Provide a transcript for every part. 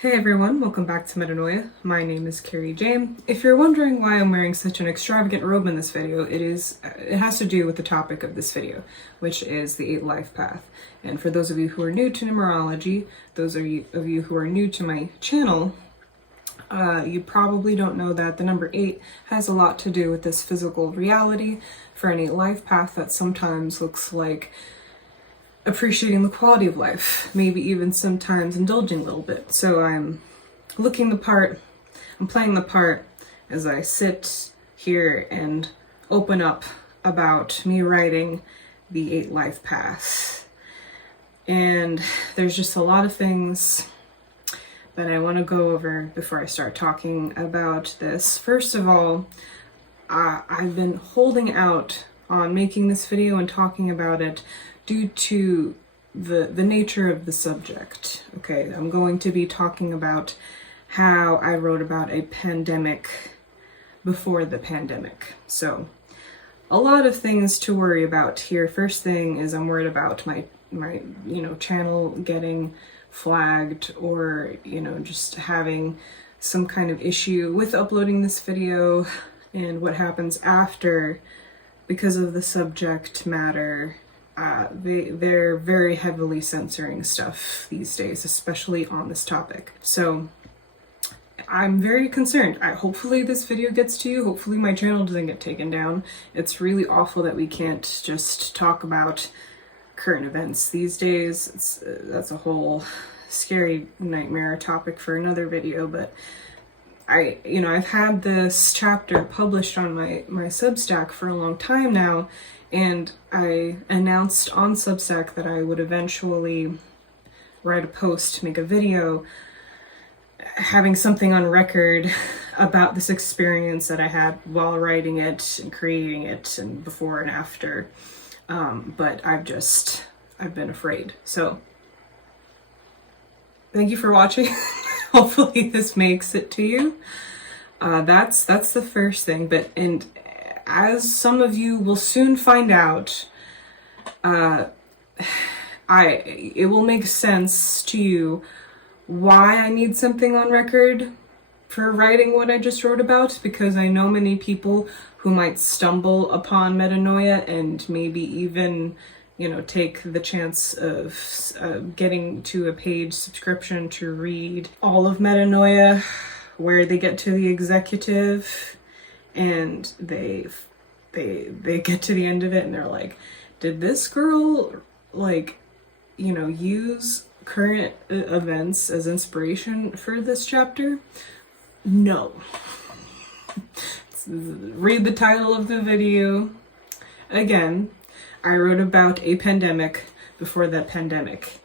Hey everyone, welcome back to Metanoia. My name is Carrie Jane. If you're wondering why I'm wearing such an extravagant robe in this video, it has to do with the topic of this video, which is the 8 life path. And for those of you who are new to numerology, those of you who are new to my channel, you probably don't know that the number 8 has a lot to do with this physical reality for an 8 life path that sometimes looks like appreciating the quality of life, maybe even sometimes indulging a little bit. So I'm looking the part, I'm playing the part as I sit here and open up about me writing the 8 life path. And there's just a lot of things that I want to go over before I start talking about this. First of all, I've been holding out on making this video and talking about it due to the nature of the subject. Okay, I'm going to be talking about how I wrote about a pandemic before the pandemic. So a lot of things to worry about here. First thing is I'm worried about my channel getting flagged, or just having some kind of issue with uploading this video, and what happens after because of the subject matter. They're very heavily censoring stuff these days, especially on this topic. So I'm very concerned. Hopefully this video gets to you. Hopefully my channel doesn't get taken down. It's really awful that we can't just talk about current events these days. That's a whole scary nightmare topic for another video, but I've had this chapter published on my Substack for a long time now, and I announced on Substack that I would eventually write a post, make a video, having something on record about this experience that I had while writing it and creating it, and before and after. But I've been afraid. So thank you for watching. Hopefully this makes it to you. That's the first thing. And as some of you will soon find out, it will make sense to you why I need something on record for writing what I just wrote about, because I know many people who might stumble upon Metanoia and maybe even take the chance of getting to a paid subscription to read all of Metanoia, where they get to the executive and they get to the end of it and they're like, did this girl use current events as inspiration for this chapter? No. Read the title of the video. Again, I wrote about a pandemic before that pandemic,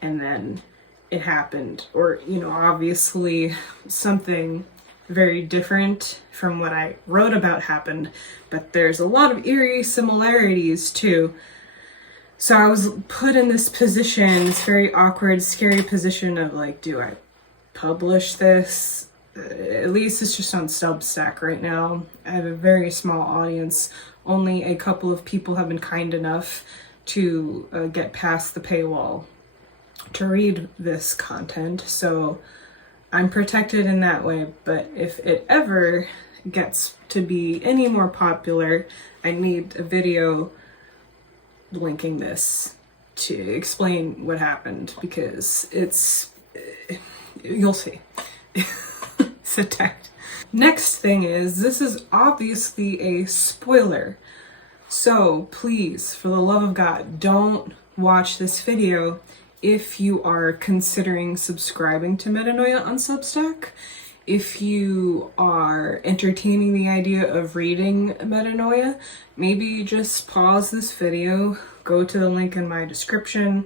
and then it happened. Or, obviously something very different from what I wrote about happened, but there's a lot of eerie similarities too. So I was put in this position, this very awkward, scary position of like, do I publish this? At least it's just on Substack right now. I have a very small audience. Only a couple of people have been kind enough to get past the paywall to read this content. So I'm protected in that way. But if it ever gets to be any more popular, I need a video linking this to explain what happened, because you'll see. Sit tight. Next thing is, this is obviously a spoiler. So please, for the love of God, don't watch this video if you are considering subscribing to Metanoia on Substack. If you are entertaining the idea of reading Metanoia, maybe just pause this video, go to the link in my description,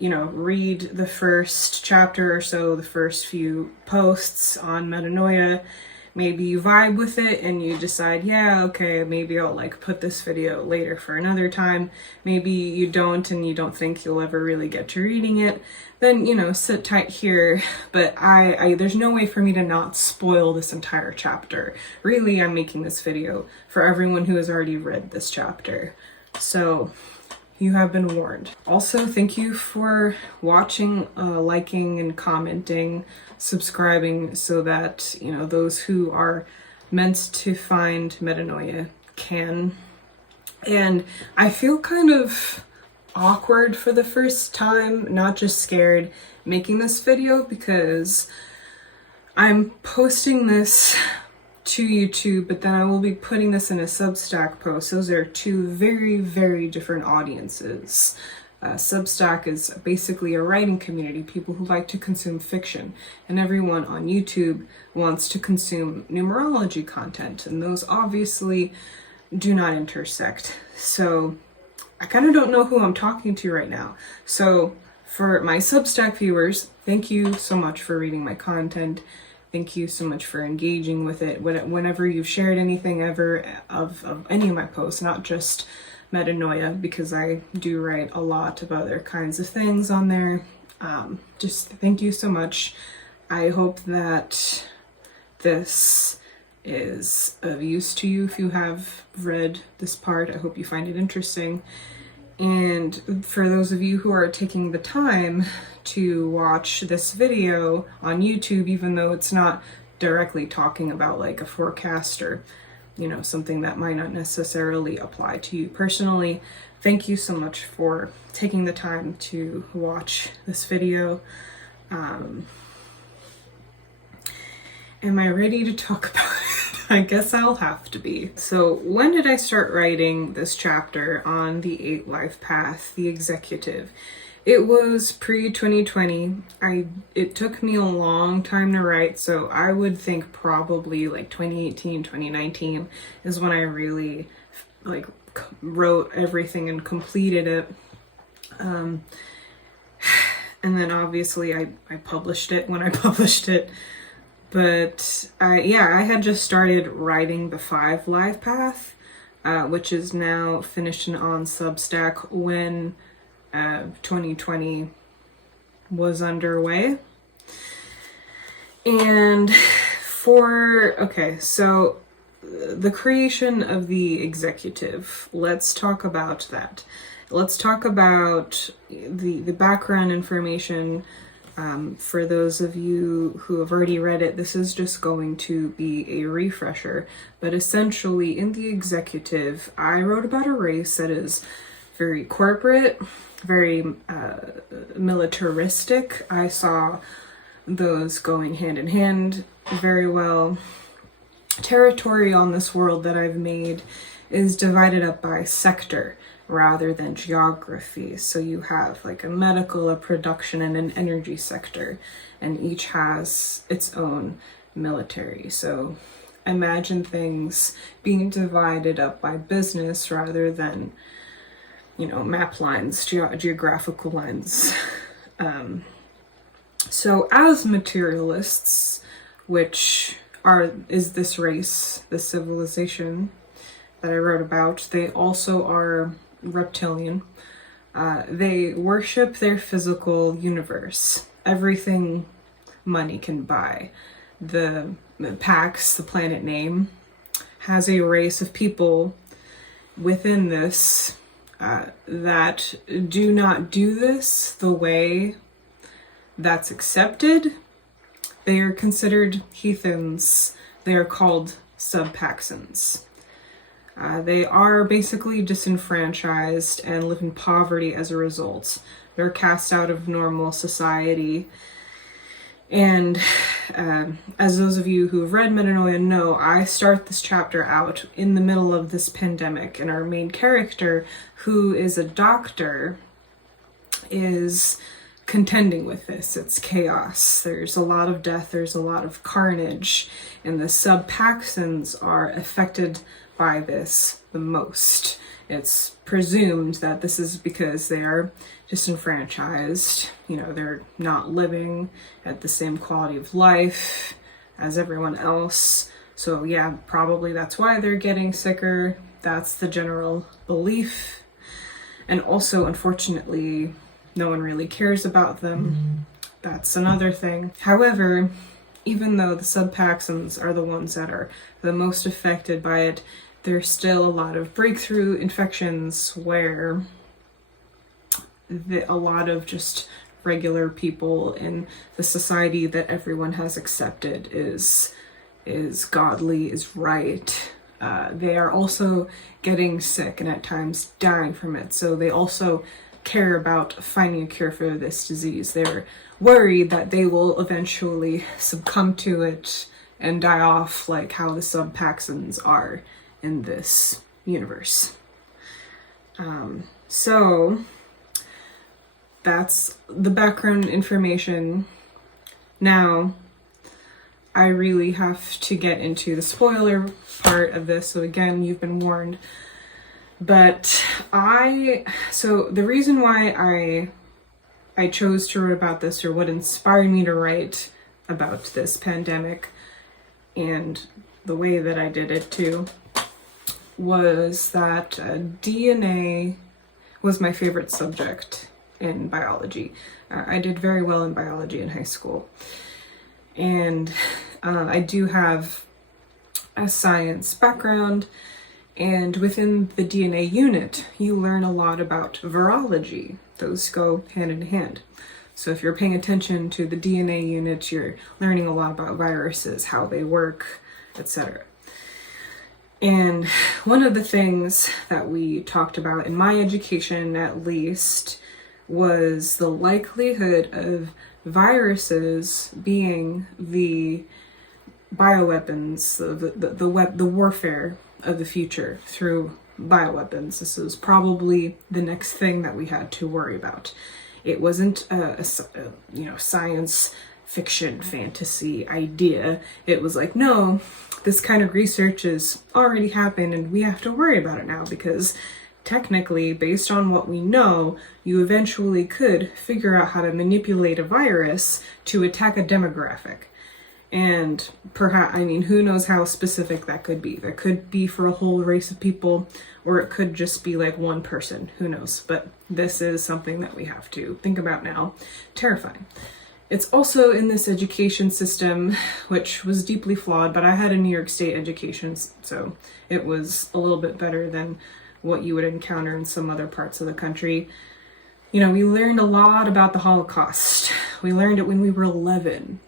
read the first chapter or so, the first few posts on Metanoia. Maybe you vibe with it and you decide, yeah, okay, maybe I'll put this video later for another time. Maybe you don't, and you don't think you'll ever really get to reading it. Then, sit tight here. But there's no way for me to not spoil this entire chapter. Really, I'm making this video for everyone who has already read this chapter. So you have been warned. Also, thank you for watching, liking and commenting, subscribing, so that, you know, those who are meant to find Metanoia can. And I feel kind of awkward for the first time, not just scared, making this video, because I'm posting this to YouTube, but then I will be putting this in a Substack post. Those are two very, very different audiences. Substack is basically a writing community, people who like to consume fiction, and everyone on YouTube wants to consume numerology content, and those obviously do not intersect. So I kind of don't know who I'm talking to right now. So for my Substack viewers, thank you so much for reading my content. Thank you so much for engaging with it. Whenever you've shared anything ever of any of my posts, not just Metanoia, because I do write a lot of other kinds of things on there. Just thank you so much. I hope that this is of use to you if you have read this part. I hope you find it interesting. And for those of you who are taking the time to watch this video on YouTube, even though it's not directly talking about like a forecast or, you know, something that might not necessarily apply to you personally, thank you so much for taking the time to watch this video. Am I ready to talk about it? I guess I'll have to be. So when did I start writing this chapter on the 8 life path, the executive? It was pre-2020. It took me a long time to write, so I would think probably like 2018, 2019 is when I really like wrote everything and completed it. And then obviously I published it when I published it. But I had just started writing the 5 life path, which is now finished and on Substack when 2020 was underway. And so the creation of the executive, let's talk about that. Let's talk about the background information. For those of you who have already read it, this is just going to be a refresher. But essentially, in the executive, I wrote about a race that is very corporate, very militaristic. I saw those going hand in hand very well. Territory on this world that I've made is divided up by sector rather than geography. So you have like a medical, a production, and an energy sector, and each has its own military. So imagine things being divided up by business rather than, you know, map lines, geographical lines. So as materialists, which is this race, this civilization that I wrote about, they also are reptilian. They worship their physical universe, everything money can buy. The Pax, the planet name, has a race of people within this that do not do this the way that's accepted. They are considered heathens. They are called subpaxons. They are basically disenfranchised and live in poverty as a result. They're cast out of normal society. And as those of you who have read Metanoia know, I start this chapter out in the middle of this pandemic, and our main character, who is a doctor, is contending with this. It's chaos. There's a lot of death, there's a lot of carnage, and the subpaxons are affected by this the most. It's presumed that this is because they are disenfranchised. You know, they're not living at the same quality of life as everyone else. So yeah, probably that's why they're getting sicker. That's the general belief. And also, unfortunately, no one really cares about them. That's another thing. However, even though the subpaxons are the ones that are the most affected by it, there's still a lot of breakthrough infections where a lot of just regular people in the society that everyone has accepted is godly, is right. They are also getting sick and at times dying from it. So they also care about finding a cure for this disease. They're worried that they will eventually succumb to it and die off like how the Subpaxons are in this universe. So that's the background information. Now, I really have to get into the spoiler part of this. So again, you've been warned. But so the reason why I chose to write about this, or what inspired me to write about this pandemic and the way that I did it too, was that DNA was my favorite subject in biology. I did very well in biology in high school. And I do have a science background, and within the DNA unit, you learn a lot about virology. Those go hand in hand. So if you're paying attention to the DNA unit, you're learning a lot about viruses, how they work, etc. And one of the things that we talked about in my education, at least, was the likelihood of viruses being the bioweapons, the warfare of the future through bioweapons. This was probably the next thing that we had to worry about. It wasn't a science fiction fantasy idea. It was like, no, this kind of research has already happened and we have to worry about it now, because technically, based on what we know, you eventually could figure out how to manipulate a virus to attack a demographic. And perhaps, who knows how specific that could be. That could be for a whole race of people, or it could just be like one person. Who knows? But this is something that we have to think about now. Terrifying. It's also in this education system, which was deeply flawed, but I had a New York State education, so it was a little bit better than what you would encounter in some other parts of the country. We learned a lot about the Holocaust. We learned it when we were 11.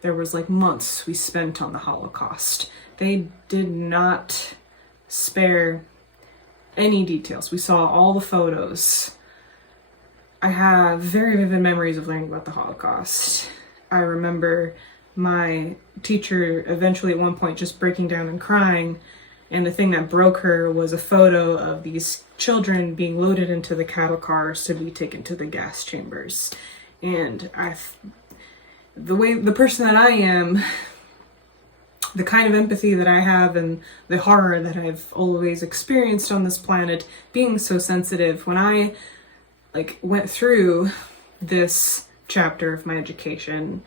There was like months we spent on the Holocaust. They did not spare any details. We saw all the photos. I have very vivid memories of learning about the Holocaust. I remember my teacher eventually at one point just breaking down and crying, and the thing that broke her was a photo of these children being loaded into the cattle cars to be taken to the gas chambers. And the person that I am, the kind of empathy that I have and the horror that I've always experienced on this planet, being so sensitive, when I went through this chapter of my education,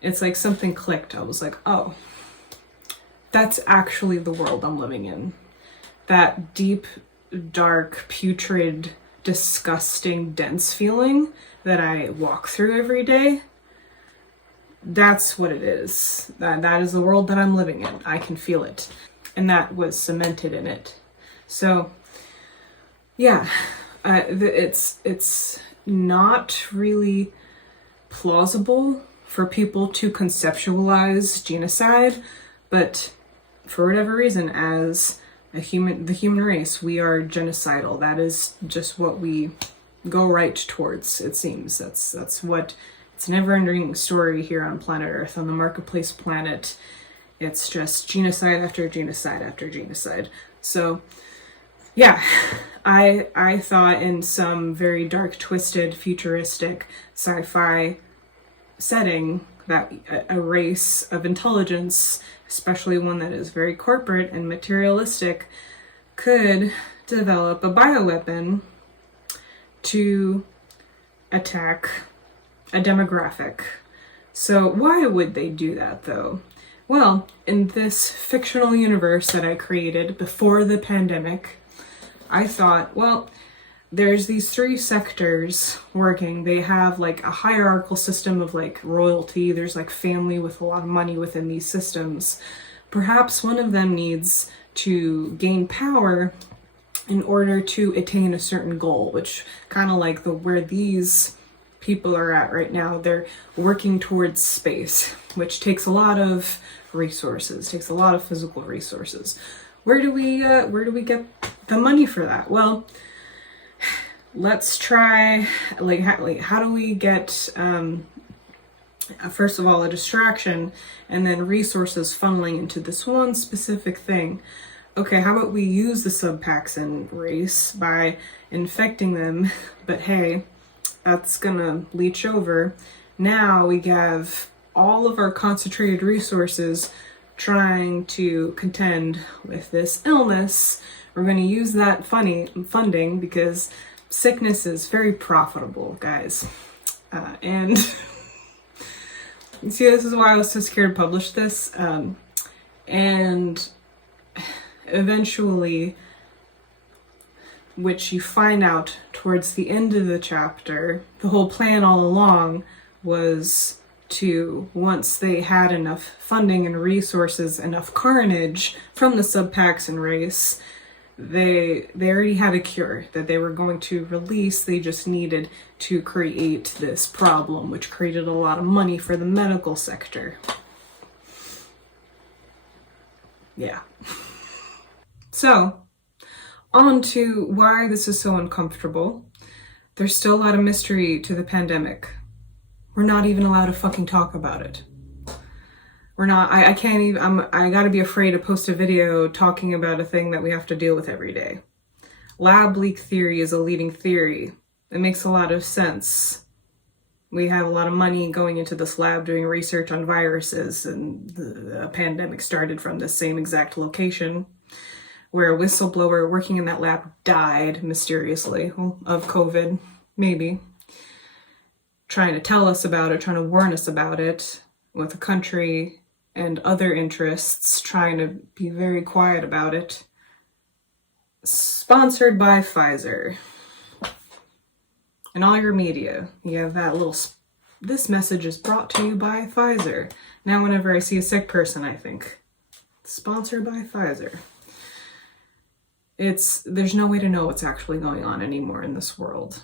it's like something clicked. I was like, oh, that's actually the world I'm living in. That deep, dark, putrid, disgusting, dense feeling that I walk through every day, that's what it is. That is the world that I'm living in. I can feel it. And that was cemented in it. So, yeah, it's not really plausible for people to conceptualize genocide, but for whatever reason, as the human race, we are genocidal. That is just what we go right towards, it seems. That's what, it's a never-ending story here on planet Earth, on the marketplace planet. It's just genocide after genocide after genocide. So, yeah, I thought in some very dark, twisted, futuristic sci-fi setting that a race of intelligence, especially one that is very corporate and materialistic, could develop a bioweapon to attack a demographic. So why would they do that, though? Well, in this fictional universe that I created before the pandemic, I thought, well, there's these three sectors working. They have like a hierarchical system of like royalty. There's like family with a lot of money within these systems. Perhaps one of them needs to gain power in order to attain a certain goal, which kind of like where these people are at right now. They're working towards space, which takes a lot of resources, takes a lot of physical resources. Where do we get the money for that? Well, let's try how do we get first of all a distraction and then resources funneling into this one specific thing. Okay, how about we use the subpaxin race by infecting them, but hey, that's gonna leach over. Now we have all of our concentrated resources trying to contend with this illness. We're gonna use that funding because sickness is very profitable, guys. And you see, this is why I was so scared to publish this. And eventually, which you find out towards the end of the chapter, the whole plan all along was to, once they had enough funding and resources, enough carnage from the subpaxin race, they already had a cure that they were going to release. They just needed to create this problem, which created a lot of money for the medical sector. Yeah. So, on to why this is so uncomfortable. There's still a lot of mystery to the pandemic. We're not even allowed to fucking talk about it. We're not, I can't even, I gotta be afraid to post a video talking about a thing that we have to deal with every day. Lab leak theory is a leading theory. It makes a lot of sense. We have a lot of money going into this lab doing research on viruses, and the pandemic started from the same exact location where a whistleblower working in that lab died mysteriously of COVID, maybe. Trying to tell us about it, trying to warn us about it, with the country and other interests trying to be very quiet about it. Sponsored by Pfizer. In all your media, you have that little, this message is brought to you by Pfizer. Now whenever I see a sick person, I think, sponsored by Pfizer. There's no way to know what's actually going on anymore in this world.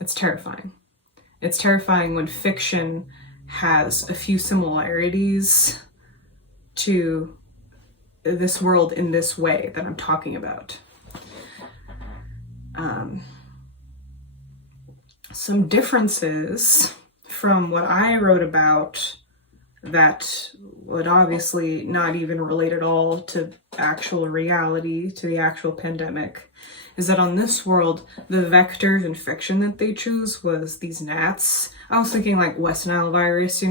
It's terrifying. It's terrifying when fiction has a few similarities to this world in this way that I'm talking about. Some differences from what I wrote about that would obviously not even relate at all to actual reality, to the actual pandemic, is that on this world, the vector of infection that they choose was these gnats. I was thinking like West Nile virus,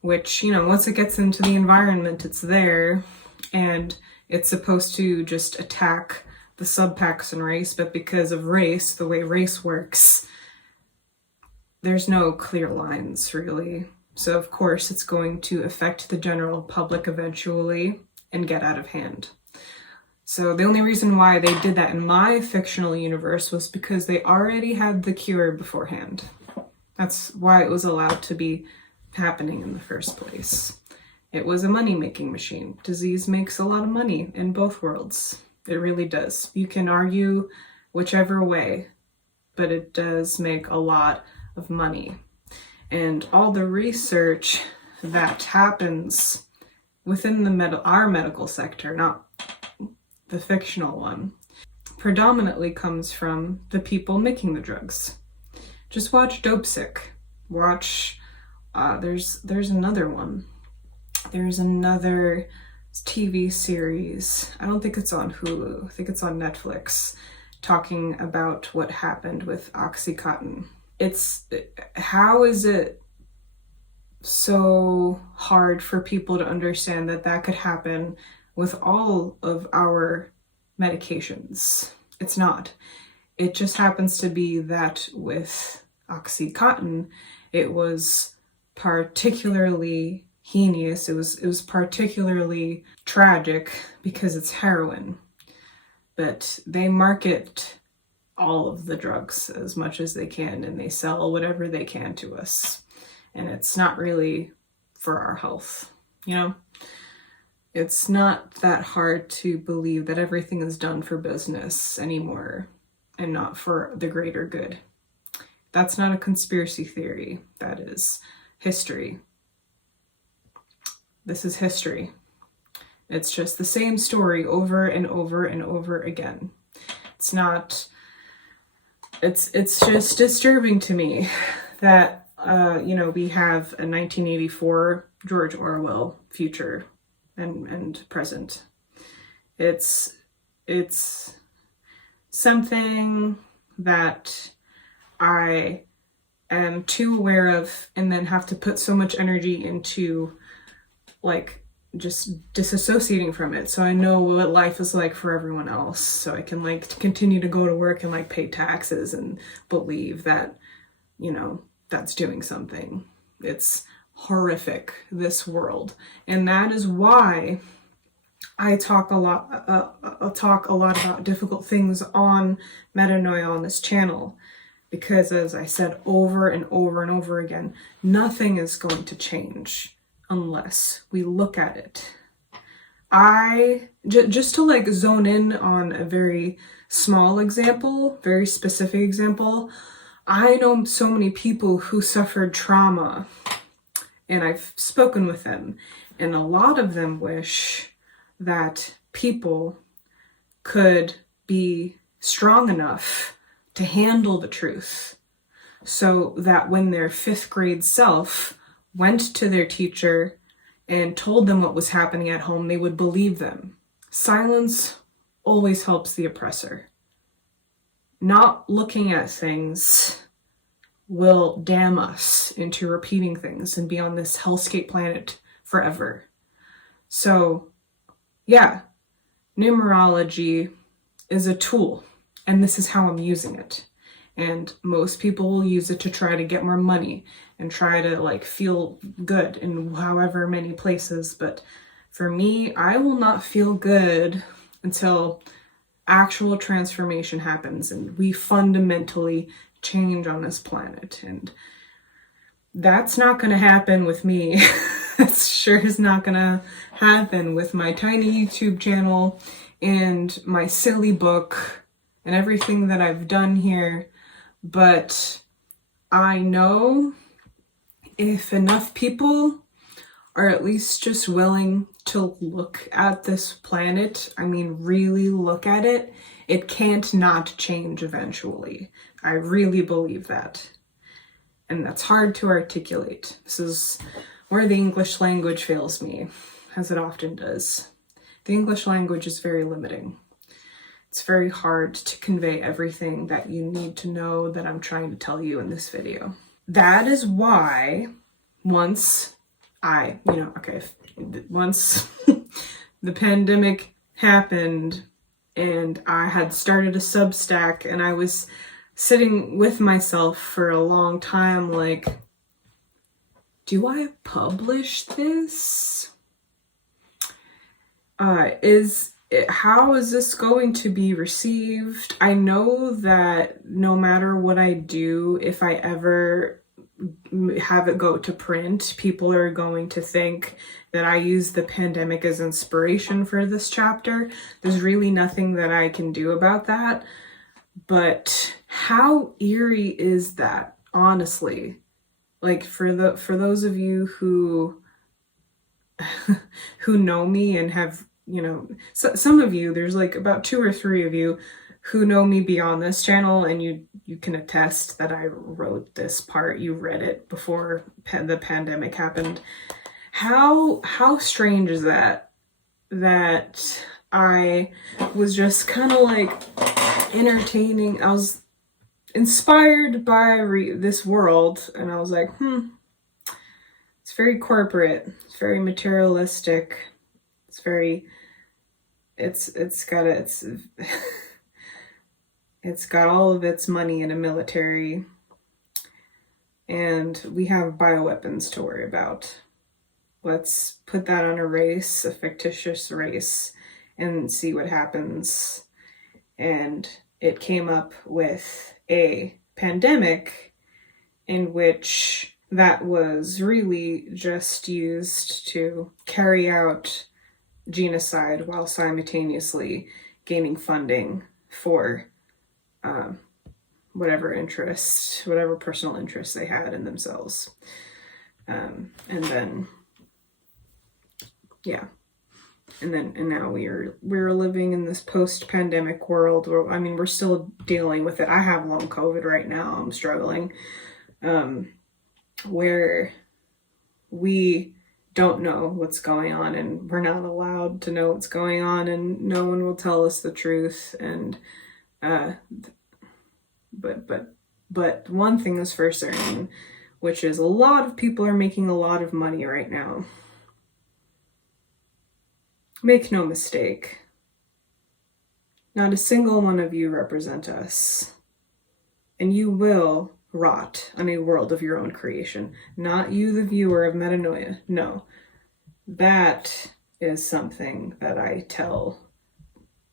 which, once it gets into the environment, it's there, and it's supposed to just attack the subpaxin race, but because of race, the way race works, there's no clear lines, really. So of course it's going to affect the general public eventually and get out of hand. So the only reason why they did that in my fictional universe was because they already had the cure beforehand. That's why it was allowed to be happening in the first place. It was a money-making machine. Disease makes a lot of money in both worlds. It really does. You can argue whichever way, but it does make a lot of money. And all the research that happens within our medical sector, not the fictional one, predominantly comes from the people making the drugs. Just watch Dope Sick. Watch, there's another one. There's another TV series. I don't think it's on Hulu. I think it's on Netflix, talking about what happened with OxyContin. How is it so hard for people to understand that could happen with all of our medications? It's not. It just happens to be that with OxyContin, it was particularly heinous. It was particularly tragic because it's heroin. But they market all of the drugs as much as they can, and they sell whatever they can to us. And it's not really for our health, It's not that hard to believe that everything is done for business anymore and not for the greater good. That's not a conspiracy theory. That is history. This is history. It's just the same story over and over and over again. It's just disturbing to me that, we have a 1984 George Orwell future and present. It's something that I am too aware of and then have to put so much energy into, like, just disassociating from it, so I know what life is like for everyone else, so I can continue to go to work and pay taxes and believe that that's doing something. It's horrific, this world, and that is why I talk a lot about difficult things on Metanoia on this channel, because as I said over and over and over again, nothing is going to change unless we look at it. Just to zone in on a very small example, very specific example, I know so many people who suffered trauma, and I've spoken with them, and a lot of them wish that people could be strong enough to handle the truth, so that when their 5th grade self went to their teacher and told them what was happening at home, they would believe them. Silence always helps the oppressor. Not looking at things will damn us into repeating things and be on this hellscape planet forever. So, yeah, numerology is a tool, and this is how I'm using it. And most people will use it to try to get more money and try to feel good in however many places. But for me, I will not feel good until actual transformation happens and we fundamentally change on this planet. And that's not going to happen with me. It sure is not going to happen with my tiny YouTube channel and my silly book and everything that I've done here. But I know if enough people are at least just willing to look at this planet, really look at it, it can't not change eventually. I really believe that. And that's hard to articulate. This is where the English language fails me, as it often does. The English language is very limiting. It's very hard to convey everything that you need to know that I'm trying to tell you in this video. That is why once the pandemic happened and I had started a Substack and I was sitting with myself for a long time do I publish this? How is this going to be received? I know that no matter what I do, if I ever have it go to print, people are going to think that I use the pandemic as inspiration for this chapter. There's really nothing that I can do about that. But how eerie is that, honestly? For those of you who who know me and have, some of you, there's about 2 or 3 of you who know me beyond this channel, and you can attest that I wrote this part. You read it before the pandemic happened. How strange is that I was just kind of entertaining. I was inspired by this world, and I was like, it's very corporate, it's very materialistic, it's got all of its money in a military, and we have bioweapons to worry about. Let's put that on a race, a fictitious race, and see what happens. And it came up with a pandemic in which that was really just used to carry out genocide while simultaneously gaining funding for whatever personal interest they had in themselves. And then, yeah. And now we're living in this post-pandemic world where, I mean, we're still dealing with it. I have long COVID right now. I'm struggling. Where we don't know what's going on, and we're not allowed to know what's going on, and no one will tell us the truth. And but one thing is for certain, which is a lot of people are making a lot of money right now. Make no mistake, not a single one of you represent us, and you will rot on a world of your own creation. Not you, the viewer of Metanoia. No, that is something that I tell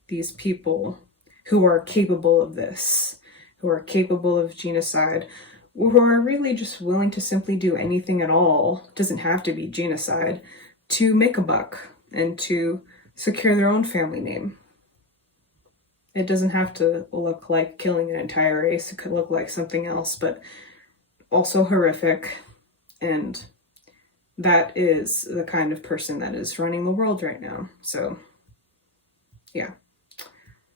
these people who are capable of this, who are capable of genocide, who are really just willing to simply do anything at all, it doesn't have to be genocide, to make a buck and to secure their own family name. It doesn't have to look like killing an entire race. It could look like something else, but also horrific. And that is the kind of person that is running the world right now. So, yeah.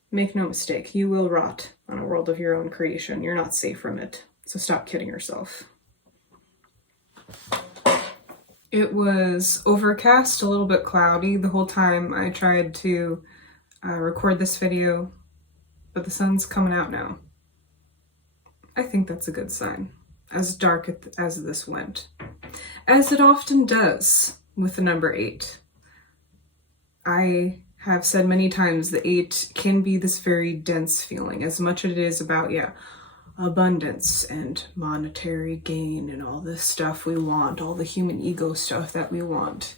Make no mistake, you will rot on a world of your own creation. You're not safe from it. So stop kidding yourself. It was overcast, a little bit cloudy the whole time I tried to record this video, but the sun's coming out now. I think that's a good sign, as dark as this went. As it often does with the number 8. I have said many times that 8 can be this very dense feeling, as much as it is about, abundance and monetary gain and all this stuff we want, all the human ego stuff that we want.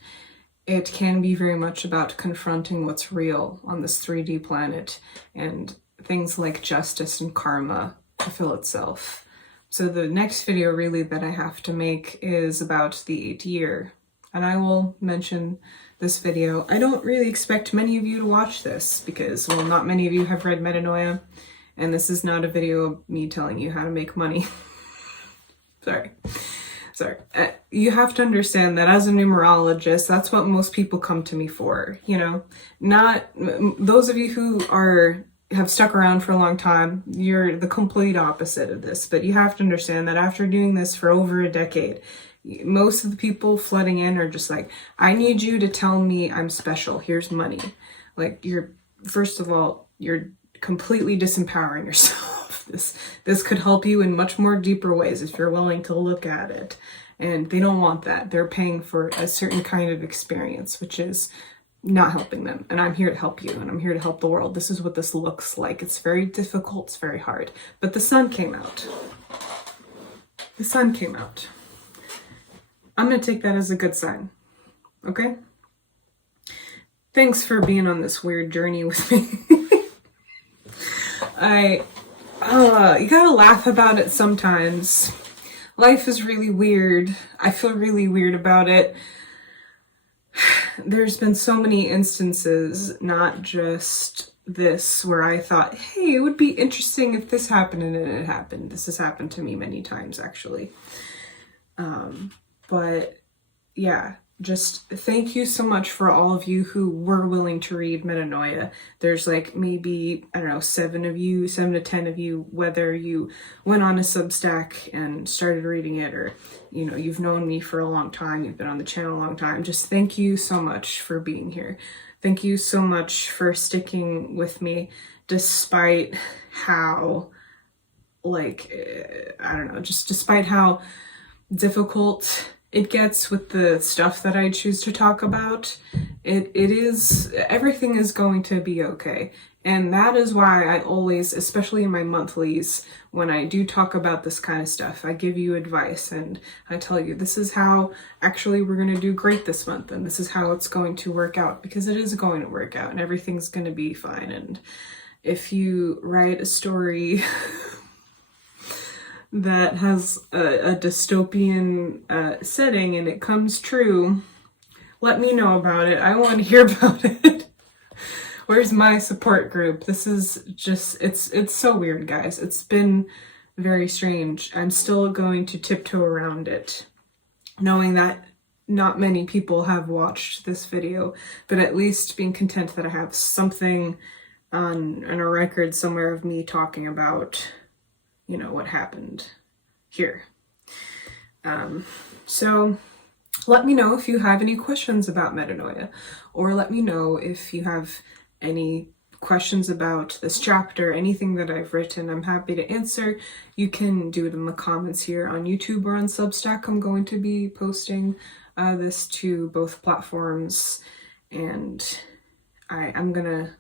It can be very much about confronting what's real on this 3D planet and things like justice and karma fulfill itself. So the next video really that I have to make is about the 8th year. And I will mention this video. I don't really expect many of you to watch this because, well, not many of you have read Metanoia. And this is not a video of me telling you how to make money. Sorry. You have to understand that as a numerologist, that's what most people come to me for, Not those of you who have stuck around for a long time, you're the complete opposite of this. But you have to understand that after doing this for over a decade, most of the people flooding in are just like, I need you to tell me I'm special. Here's money. Like, first of all, you're completely disempowering yourself. This could help you in much more deeper ways if you're willing to look at it. And they don't want that. They're paying for a certain kind of experience, which is not helping them. And I'm here to help you, and I'm here to help the world. This is what this looks like. It's very difficult. It's very hard. But the sun came out. The sun came out. I'm going to take that as a good sign. Okay? Thanks for being on this weird journey with me. You gotta laugh about it sometimes. Life is really weird. I feel really weird about it. There's been so many instances, not just this, where I thought, hey, it would be interesting if this happened, and it happened. This has happened to me many times, actually. But yeah, just thank you so much for all of you who were willing to read Metanoia. There's like maybe, 7 to 10 of you, whether you went on a Substack and started reading it, or, you've known me for a long time, you've been on the channel a long time. Just thank you so much for being here. Thank you so much for sticking with me, despite how, despite how difficult it gets with the stuff that I choose to talk about. Everything is going to be okay. And that is why I always, especially in my monthlies, when I do talk about this kind of stuff, I give you advice and I tell you, this is how actually we're going to do great this month, and this is how it's going to work out, because it is going to work out and everything's going to be fine. And if you write a story that has a dystopian setting and it comes true, let me know about it. I want to hear about it. Where's my support group? This is just, it's so weird, guys. It's been very strange. I'm still going to tiptoe around it, knowing that not many people have watched this video, but at least being content that I have something on a record somewhere of me talking about, you know, what happened here. So let me know if you have any questions about Metanoia, or let me know if you have any questions about this chapter, anything that I've written. I'm happy to answer. You can do it in the comments here on YouTube or on Substack. I'm going to be posting this to both platforms, and I'm gonna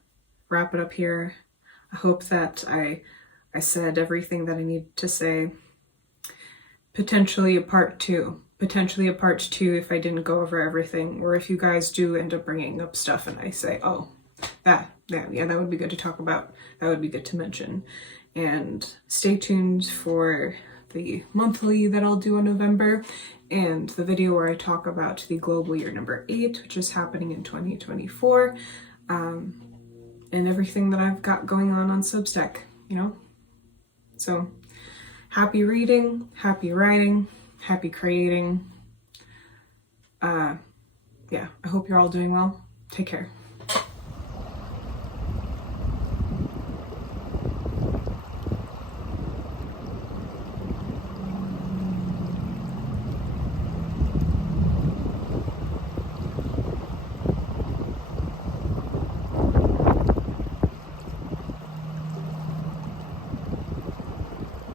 wrap it up here. I hope that I said everything that I need to say. Potentially a part two if I didn't go over everything, or if you guys do end up bringing up stuff and I say, oh, that would be good to talk about, that would be good to mention. And stay tuned for the monthly that I'll do in November, and the video where I talk about the global year number 8, which is happening in 2024, and everything that I've got going on Substack, you know? So happy reading, happy writing, happy creating. Yeah, I hope you're all doing well. Take care.